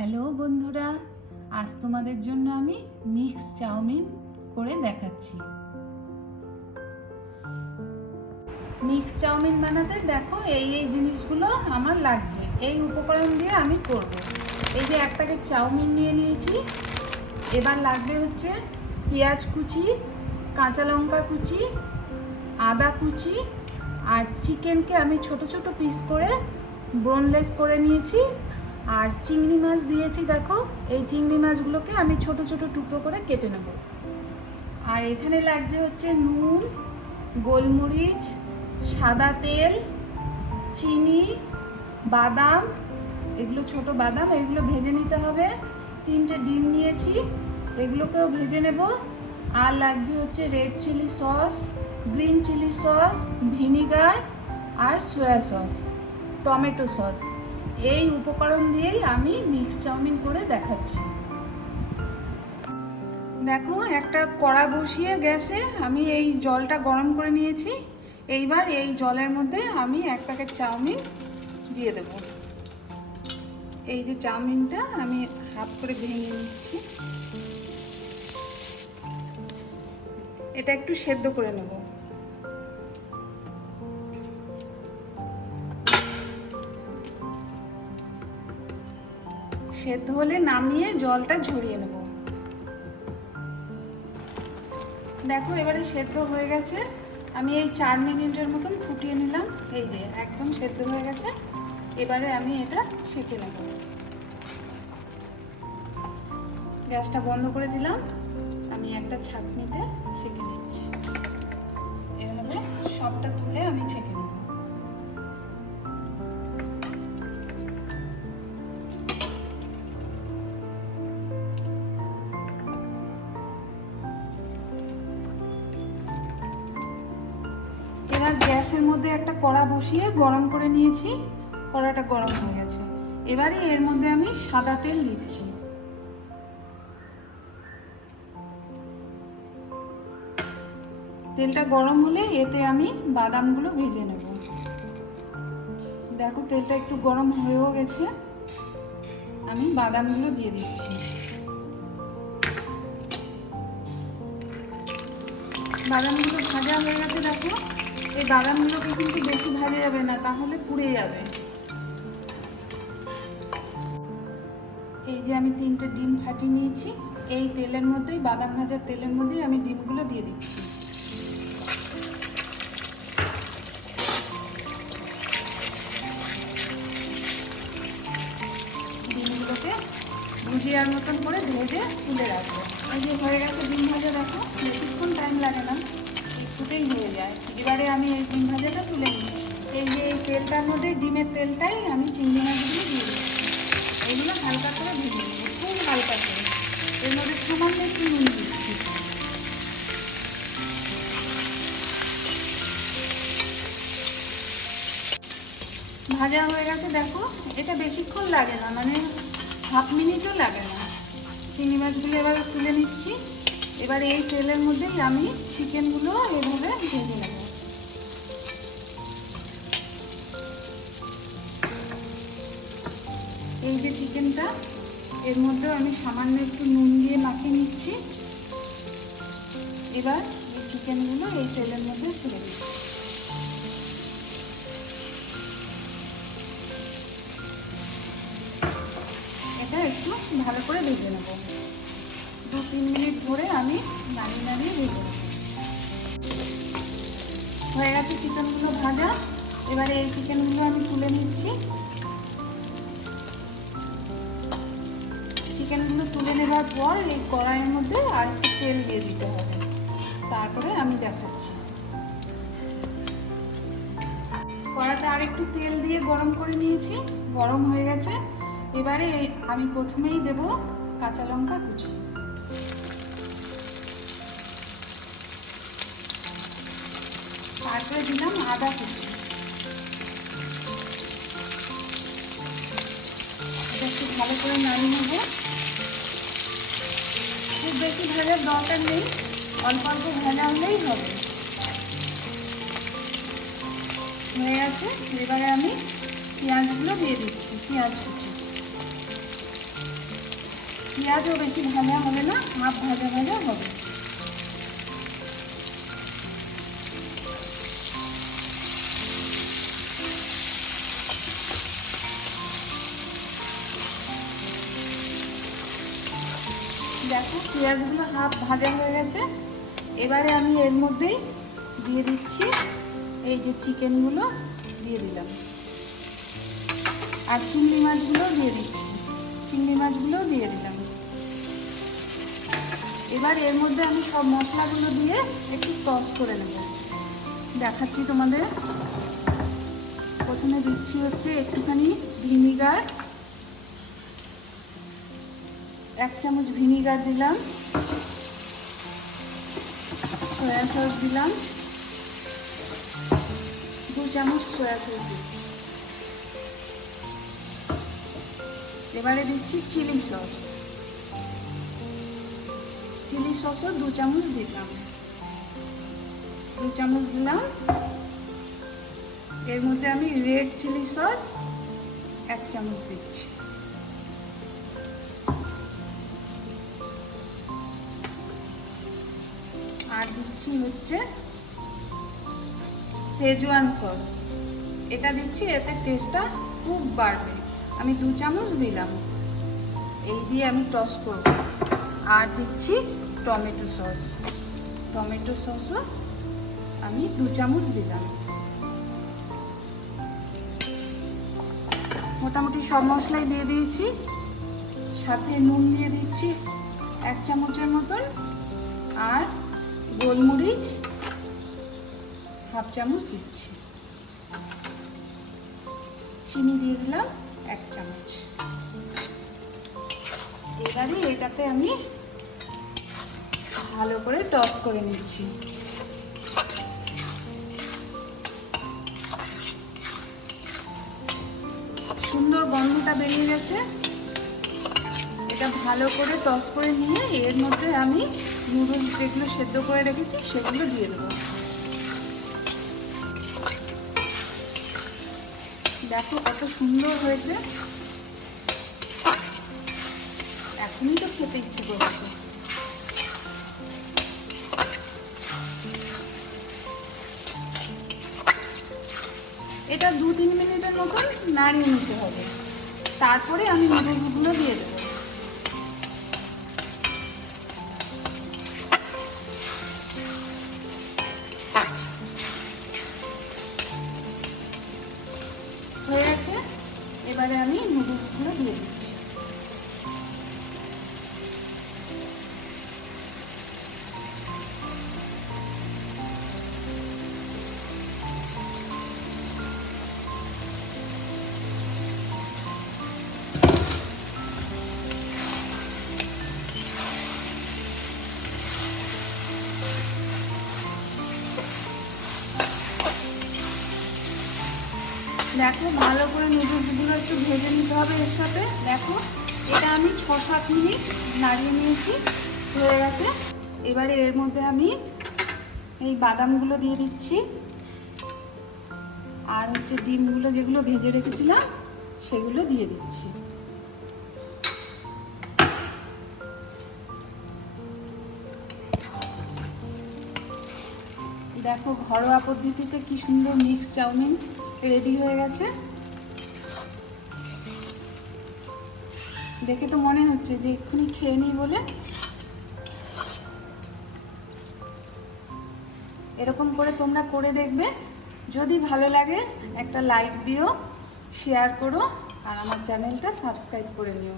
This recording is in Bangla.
হ্যালো বন্ধুরা, আজ তোমাদের জন্য আমি মিক্স চাউমিন করে দেখাচ্ছি। মিক্স চাউমিন বানাতে দেখো এই জিনিসগুলো আমার লাগছে, এই উপকরণ দিয়ে আমি করব। এই যে এক প্যাকেট চাউমিন নিয়ে নিয়েছি। এবার লাগবে হচ্ছে পেঁয়াজ কুচি, কাঁচা লঙ্কা কুচি, আদা কুচি, আর চিকেনকে আমি ছোট ছোট পিস করে বোনলেস করে নিয়েছি। আর চিংড়ি মাছ দিয়েছি, দেখো এই চিংড়ি মাছগুলোকে আমি ছোট ছোট টুকরো করে কেটে নেব। আর এখানে লাগছে হচ্ছে নুন, গোলমরিচ, সাদা তেল, চিনি, বাদাম, এগুলো ছোট বাদাম, এগুলো ভেজে নিতে হবে। 3টে ডিম নিয়েছি, এগুলোকেও ভেজে নেব। আর লাগছে হচ্ছে red chilli sauce, green chilli sauce, vinegar আর সয়া সস, টমেটো সস। এই উপকরণ দিয়েই আমি মিক্স চাউমিন করে দেখাচ্ছি। দেখো একটা কড়া বসিয়ে গ্যাসে আমি এই জলটা গরম করে নিয়েছি। এইবার এই জলের মধ্যে আমি এক প্যাকেট চাউমিন দিয়ে দেব। এই যে চাউমিনটা আমি হাফ করে ভেঙে নিচ্ছি, এটা একটু সেদ্ধ করে নেব। সেদ্ধ হলে নামিয়ে জলটা ঝরিয়ে নেব। দেখো এবারে সেদ্ধ হয়ে গেছে, আমি এই 4 মিনিটের মতন ফুটিয়ে নিলাম। এই যে একদম সেদ্ধ হয়ে গেছে। এবারে আমি এটা ছেঁকে নেব। গ্যাসটা বন্ধ করে দিলাম, আমি একটা ছাঁকনিতে ছেঁকে নিচ্ছি। এভাবে সবটা তুলে আমি ছেঁকে নেব। এবার গ্যাসের মধ্যে একটা কড়া বসিয়ে গরম করে নিয়েছি। কড়াটা গরম হয়ে গেছে। এবারে এর মধ্যে আমি সাদা তেল দিচ্ছি। তেলটা গরম হলে এতে আমি বাদামগুলো ভেজে নেব। দেখো তেলটা একটু গরম হয়েও গেছে, আমি বাদামগুলো দিয়ে দিচ্ছি। বাদামগুলো ভাজা হয়ে গেছে। দেখো এই বাদামগুলোকে কিন্তু বেশি ভাজা যাবে না, তাহলে পুড়ে যাবে। এই যে আমি 3টে ডিম ফাটিয়ে নিয়েছি, এই তেলের মধ্যেই, বাদাম ভাজার তেলের মধ্যেই আমি ডিমগুলো দিয়ে দিচ্ছি। ডিমগুলোকে ভুজিয়ার মতন করে ভেজে তুলে রাখবো। এই যে হয়ে গেছে ডিম ভাজা, দেখো বেশিক্ষণ টাইম লাগে না, একটুতেই হয়ে যায়। এবারে আমি এই ডিম ভাজাটা তুলে নিচ্ছি। এই যে এই তেলটার মধ্যে, ডিমের তেলটাই আমি চিংড়ি মাছগুলো দিয়ে দিচ্ছি। এইগুলো হালকা করে ভেজে নেব, খুব হালকা করে। এর মধ্যে সামান্য একটু নুন দিচ্ছি। ভাজা হয়ে গেছে, দেখো এটা বেশিক্ষণ লাগে না, মানে হাফ মিনিটও লাগে না। চিংড়ি মাছগুলো এবার তুলে নিচ্ছি। এবার এই তেলের মধ্যেই আমি চিকেনগুলো এভাবে ভেজে নেব। এই যে চিকেনটা, এর মধ্যেও আমি সামান্য একটু নুন দিয়ে মাখিয়ে নিচ্ছি। এবার এই চিকেনগুলো এই তেলের মধ্যে ছেড়ে দিচ্ছি। এটা একটু ভালো করে ভেজে নেব। 2-3 মিনিট ধরে আমি নাড়িয়ে নাড়িয়ে ভেজে নেব। হয়ে গেছে চিকেনগুলো ভাজা। এবারে এই চিকেনগুলো আমি তুলে নিচ্ছি। চিকেনগুলো তুলে নেবার পর এই কড়াইয়ের মধ্যে আর একটু তেল দিয়ে দিতে হবে, তারপরে আমি দেখাচ্ছি। কড়াতে আর একটু তেল দিয়ে গরম করে নিয়েছি, গরম হয়ে গেছে। এবারে আমি প্রথমেই দেব কাঁচা লঙ্কা কুচি, তারপরে দিলাম আদা কুচি। এটা একটু ভালো করে নাড়িয়ে নেব। খুব বেশি ভাজার দরকার নেই, অল্প অল্প ভাজা হলেই হবে। হয়ে গেছে। এবারে আমি পেঁয়াজগুলো দিয়ে দিচ্ছি, পেঁয়াজ কুচি। পেঁয়াজও বেশি ভাজা হবে না, হাফ ভাজা ভাজা হবে। দেখো পেঁয়াজগুলো হাফ ভাজা হয়ে গেছে। এবারে আমি এর মধ্যেই দিয়ে দিচ্ছি এই যে চিকেনগুলো দিয়ে দিলাম, আর চিংড়ি মাছগুলো দিয়ে দিচ্ছি, চিংড়ি মাছগুলো দিয়ে দিলাম। এবার এর মধ্যে আমি সব মশলাগুলো দিয়ে একটু টস করে নেব, দেখাচ্ছি তোমাদের। প্রথমে দিচ্ছি হচ্ছে একটুখানি ভিনিগার, 1 চামচ ভিনিগার দিলাম, সয়া সস দিলাম, 2 চামচ সয়া সস দিচ্ছি। এবারে দিচ্ছি চিলি সস, চিলি সসও 2 চামচ দিলাম, 2 চামচ দিলাম। এর মধ্যে আমি রেড চিলি সস 1 চামচ দিচ্ছি। আর দিচ্ছি হচ্ছে শেজওয়ান সস, এটা দিচ্ছি, এতে টেস্টটা খুব বাড়বে। আমি 2 চামচ দিলাম, এই দিয়ে আমি টস করব। আর দিচ্ছি টমেটো সস, টমেটো সসও আমি 2 চামচ দিলাম। মোটামুটি সব মশলাই দিয়ে দিয়েছি, সাথে নুন দিয়ে দিচ্ছি 1 চামচের মতন, আর গোলমরিচ হাফ চামচ দিচ্ছি, চিনি দিয়ে দিলাম 1 চামচ। এবারে এটাতে আমি ভালো করে টস করে নিচ্ছি। সুন্দর গন্ধটা বেরিয়ে গেছে। এটা ভালো করে টস করে নিয়ে এর মধ্যে আমি নুডলস যেগুলো সেদ্ধ করে রেখেছি সেগুলো দিয়ে দেবো। দেখো কত সুন্দর হয়েছে, এখনই তো খেতে ইচ্ছে করছে। এটা 2-3 মিনিটের মতন নাড়িয়ে নিতে হবে, তারপরে আমি নুডলসগুলো দিয়ে দেবো। হয়ে গেছে, এবারে আমি নুডলসগুলো দিয়ে দিচ্ছি। দেখো ভালো করে নুডলসগুলো একটু ভেজে নিতে হবে এর সাথে। দেখো এটা আমি 6-7 মিনিট নাড়িয়ে নিয়েছি, হয়ে গেছে। এবারে এর মধ্যে আমি এই বাদামগুলো দিয়ে দিচ্ছি, আর হচ্ছে ডিমগুলো যেগুলো ভেজে রেখেছিলাম সেগুলো দিয়ে দিচ্ছি। দেখো ঘরোয়া পদ্ধতিতে কি সুন্দর মিক্স চাউমিন রেডি হয়ে গেছে। দেখে তো মনে হচ্ছে যে এক্ষুনি খেয়ে নিই বলে। এরকম করে তোমরা করে দেখবে, যদি ভালো লাগে একটা লাইক দিও, শেয়ার করো, আর আমার চ্যানেলটা সাবস্ক্রাইব করে নিও।